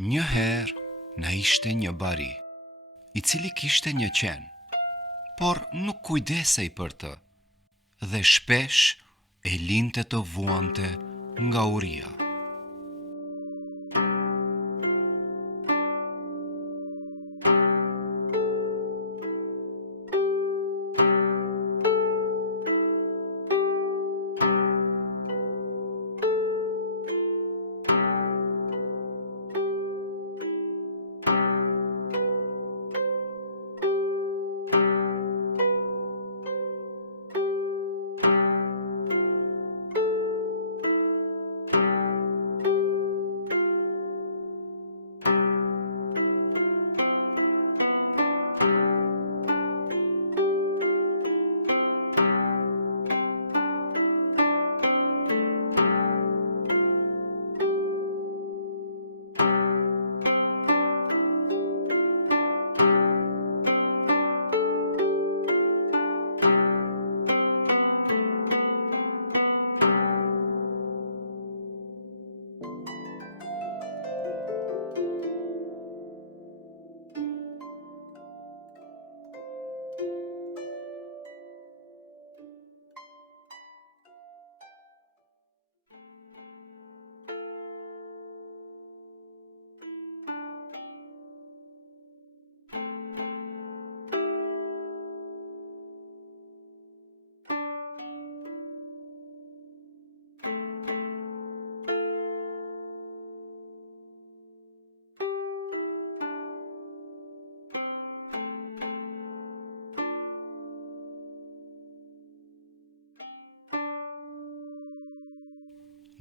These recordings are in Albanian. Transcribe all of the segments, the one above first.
Një herë na ishte një bari, i cili kishte një qen, por nuk kujdesej për të, dhe shpesh e linte të vuante nga uria.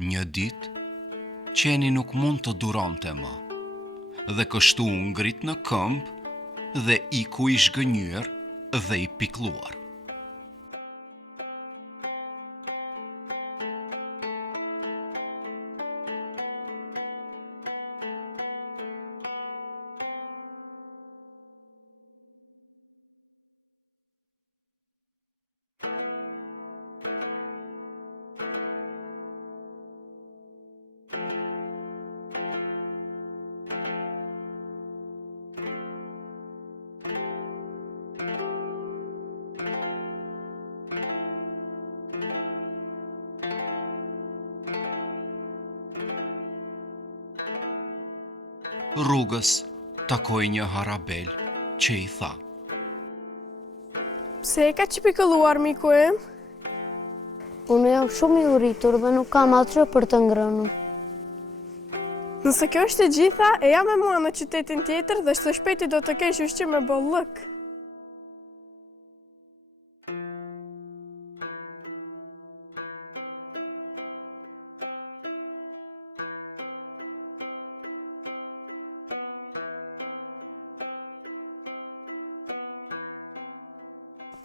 Një ditë, qeni nuk mund të duronte më, dhe kështu u ngrit në këmbë dhe iku i zhgënjur dhe i pikëlluar. Rrugës takoi një harabel që i tha: Pse e ka që pikëlluar, miku im? Unë jam shumë i uritur dhe nuk kam atë për të ngrënur. Nëse kjo është e gjitha, e jam me mua në qytetin tjetër dhe së shpejti do të kesh ushqim me bollëk.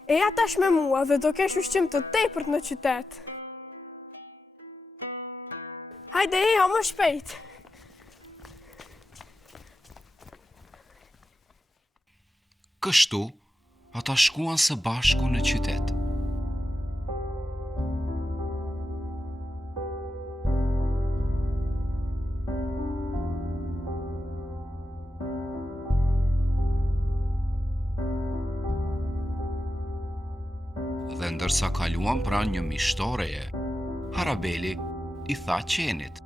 E ja tash me mua dhe do kesh ushqim të tepërt në qytet. Hajde eja më shpejt. Kështu, ata shkuan së bashku në qytet. Dhe ndërsa kaluan pranë një mishtoreje, harabeli i tha qenit: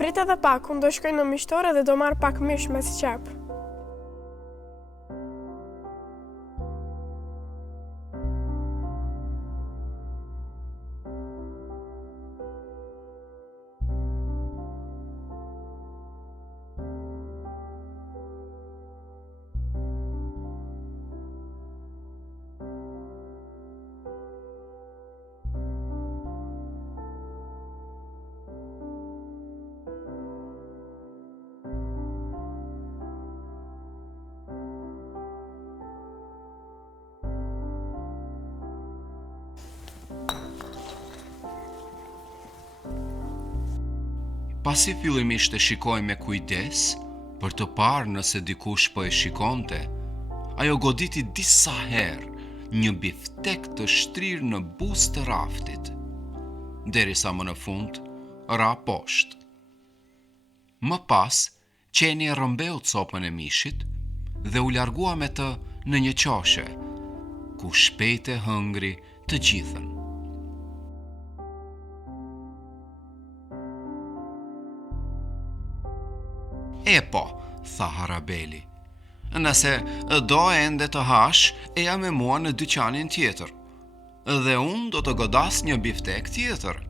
Prit edhe pak, unë do shkoj në mishtore dhe do marr pak mish me sqep. Pasi fillimisht e shikoi me kujdes për të parë nëse dikush po e shikonte, ajo goditi disa herë një biftek të shtrirë në buzë të raftit, derisa më në fund ra poshtë. Më pas, qeni e rëmbeu copën e mishit dhe u largua me të në një qoshe, ku shpejt e hëngri të gjithën. E po, tha Harabeli, nëse do ende të hash, eja me mua në dyqanin tjetër, dhe unë do të godas një biftek tjetër.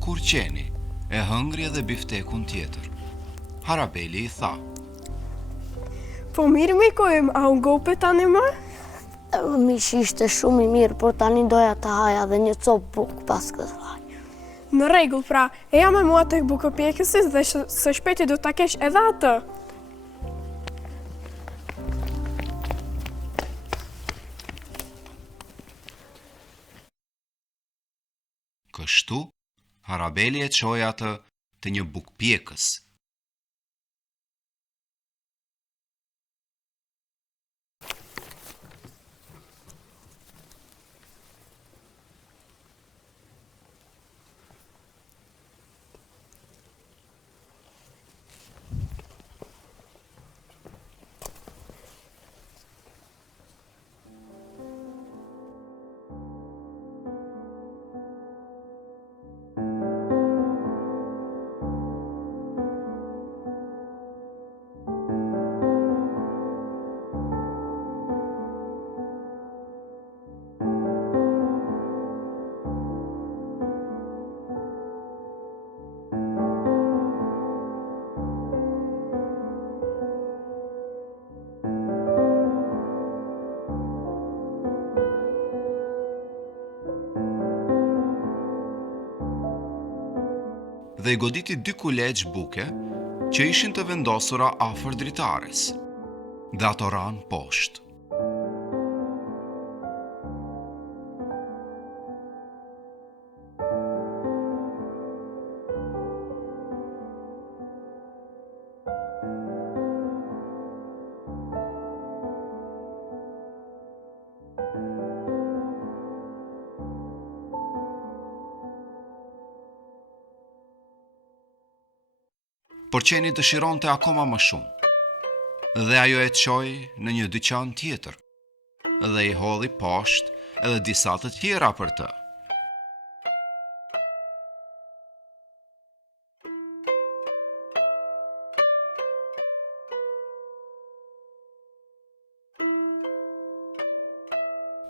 Kur qeni e hëngri edhe biftekun tjetër, Harabeli i tha: Po mirë me kojmë, a unë gope tani më? Mishi ishte shumë i mirë, por tani doja të haja dhe një copë bukë pas këtë vaj. Në rregull, pra, eja me mua tek bukëpjekësis dhe së shpejti do ta kesh edhe atë. Kështu, Harabeli e çoi atë të një bukpjekës. Dhe i goditi 2 kuleç buke që ishin të vendosura afër dritares, dhe ato ranë poshtë. Por qeni dëshironte akoma më shumë, dhe ajo e çoi në një dyqan tjetër, dhe i hodhi poshtë edhe disa të tjera për të.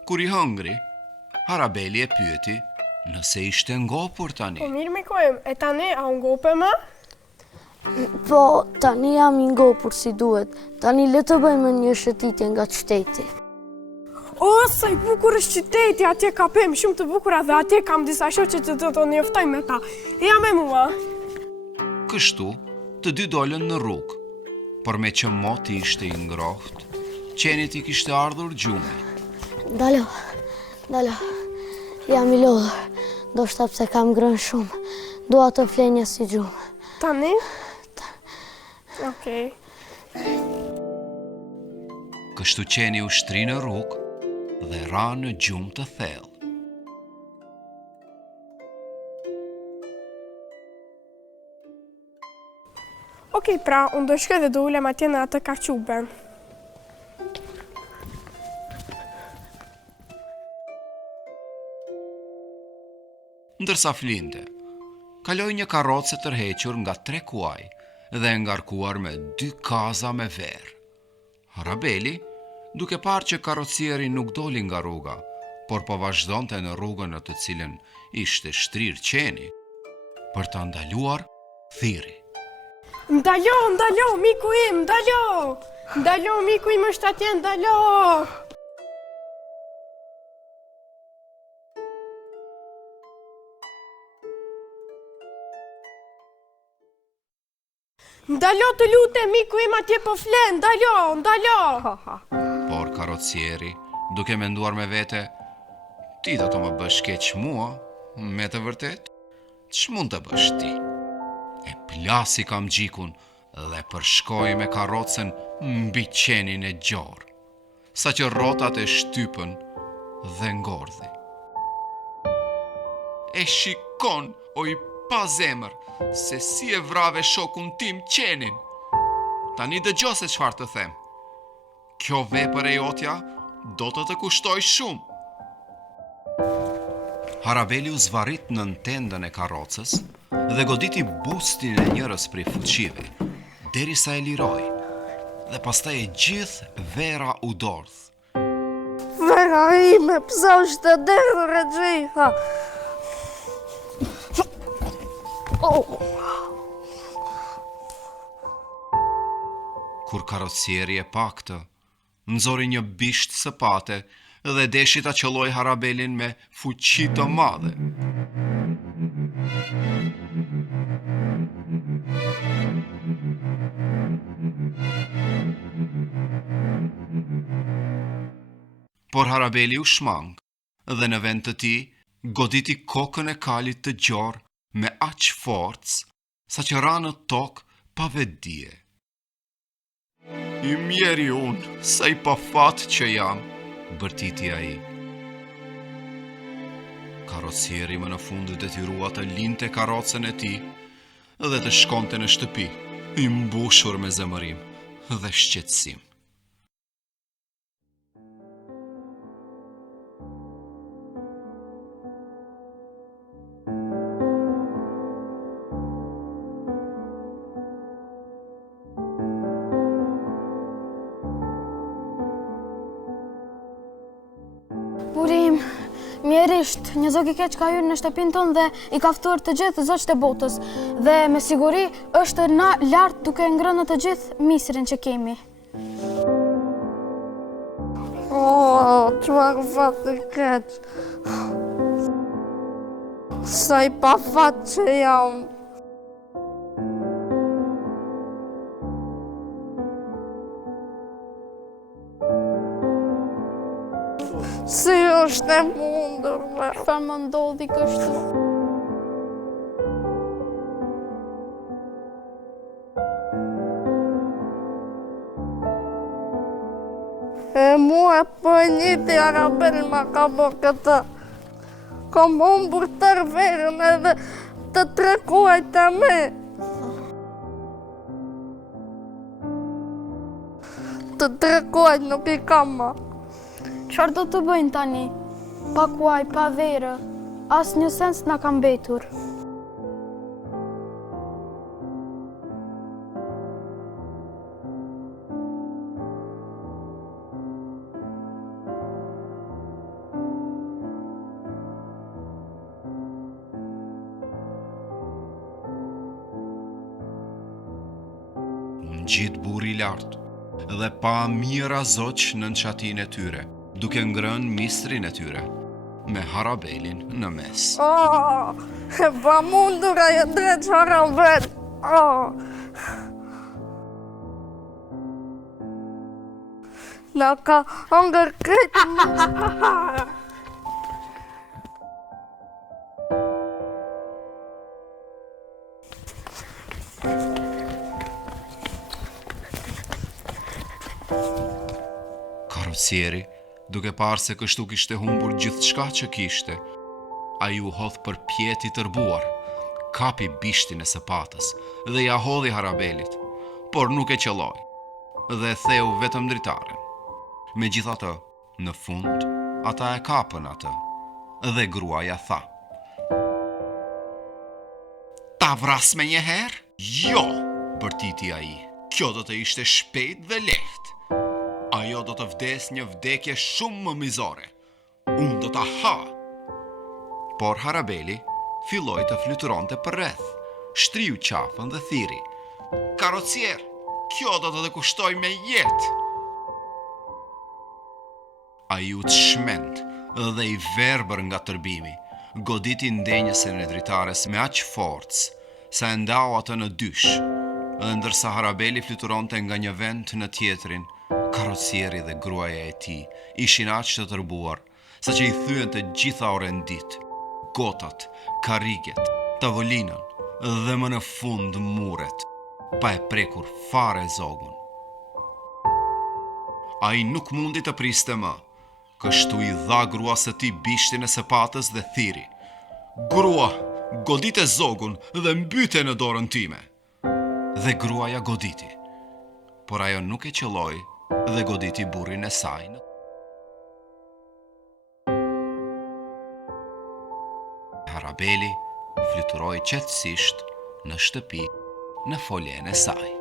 Kur i hëngri, Harabeli e pyeti nëse ishte ngopur tani. Po mirë me kojmë, e tani a unë gope më? Po, tani jam i ngopur si duhet. Tani le të bëjmë një shëtitje nga qyteti. O, sa i bukur është qyteti, atje ka pemë shumë të bukura dhe atje kam disa shoqe që do të njoftoj me ta. Eja me mua. Kështu, të dy dolën në rrugë, por me që moti ishte i ngrohtë, qenit i kishte ardhur gjume. Dalo, jam i lodhur, do shta pse kam ngrënë shumë, dua të flenja si gjumë. Tani? Okej. Kështu qeni u shtri në rrugë dhe ra në gjumë të thellë. Okej, pra, unë do shkoj dhe do ulem atje në atë kaquben. Ndërsa flinte, kaloi një karrocë e tërhequr nga 3 kuaj dhe e ngarkuar me 2 kaza me verë. Harabeli, duke parë që karrocieri nuk doli nga rruga, por po vazhdonte në rrugën në të cilën ishte shtrirë qeni. Për ta ndaluar, thiri. Ndalo, miku im, ndalo! Ndalo, miku im është atje, ndalo! Ndalo të lutem, miku im atje po flen, ndalo! Por karrocieri, duke menduar me vete, ti do të më bësh keq mua, me të vërtet, ç'mund të bësh ti? E plasi kamxhikun dhe përshkoi me karrocën mbi qenin e gjorë, sa që rrotat e shtypën dhe ngordhi. E shikon, o i pa zemër, se si e vrave shokun tim qenin. Tani dëgjo se çfarë të them. Kjo vepër e jotja do të kushtoj shumë. Harabeli u zvarrit në tendën e karrocës dhe goditi bustin e njërës prej fuqive, derisa e liroi, dhe pastaj e gjithë vera u dordh. Vera ime, pse është e derë Regjiha? Kur karrocieri e pa këtë, nxori një bisht sëpate dhe deshi ta qelloj Harabelin me fuqi të madhe. Por Harabeli u shmang dhe në vend të tij goditi kokën e kalit të gjorë me aq forcë sa që ra në tokë pa vetdije. I mjeri unë, sa i pafat që jam, bërtiti ai. Karrocieri më në fund detyrua të linte karrocën e tij dhe të shkonte në shtëpi, i mbushur me zemërim dhe shqetësim. Burim, mjerisht, një zog i keq ka hyrë në shtëpinë tonë dhe i ka ftuar të gjithë zogjtë e botës dhe me siguri është na lart duke ngrënë të gjithë misrin që kemi. Çfarë fat i keq. Sa i pafat që jam. Si është e mundur, Çfarë më ndodhi kështu? E mua për njëti Harabel ma ka bërë këtë. Kam humbur tërë verën edhe të trekuaj të me. Të trekuaj nuk i kam ma. Çfarë do të bëjnë tani? Pa kuaj, pa verë, as një sens na ka mbetur. Gjitë burri lartë dhe pa mira zoq në nçatin e tyre, duke ngrënë mistrin e tyre, me Harabelin në mes. E pa mundur ajo drejt Harabel. Na ka hangër kretë më. Karrocieri, duke parë se kështu kishte humbur gjithçka që kishte, ai u hodh për pjeti tërbuar, kapi bishtin e sëpatës dhe ja hodhi Harabelit, por nuk e qelloi dhe theu vetëm dritaren. Megjithatë, në fund, ata e kapën atë dhe gruaja tha: "Ta vras me një herë?" "Jo," bërtiti ai. "Kjo do të ishte shpejt dhe lehtë. Ajo do të vdes një vdekje shumë më mizore. unë do ta ha. Por Harabeli filloi të fluturonte përreth, shtriu qafën dhe thiri: "Karrocier, kjo do të kushtoj me jetë." Ai u shment dhe i verbër nga tërbimi, goditi ndenjësen e dritares me aq forcë sa e ndau atë në dysh, dhe ndërsa Harabeli fluturonte nga një vend në tjetrin, karrocieri dhe gruaja e tij ishin aq të tërbuar, sa që i thyen të gjitha orendit, gotat, karriget, tavolinën dhe më në fund muret, pa e prekur fare zogun. Ai nuk mundi të priste më, kështu i dha gruas së tij bishtin e sapatës dhe thiri: "Grua, godite zogun dhe mbyte në dorën time." Dhe gruaja goditi, por ajo nuk e qelloi dhe goditi burrin e saj. Harabeli fluturoi qetësisht në shtëpi në foljen e saj.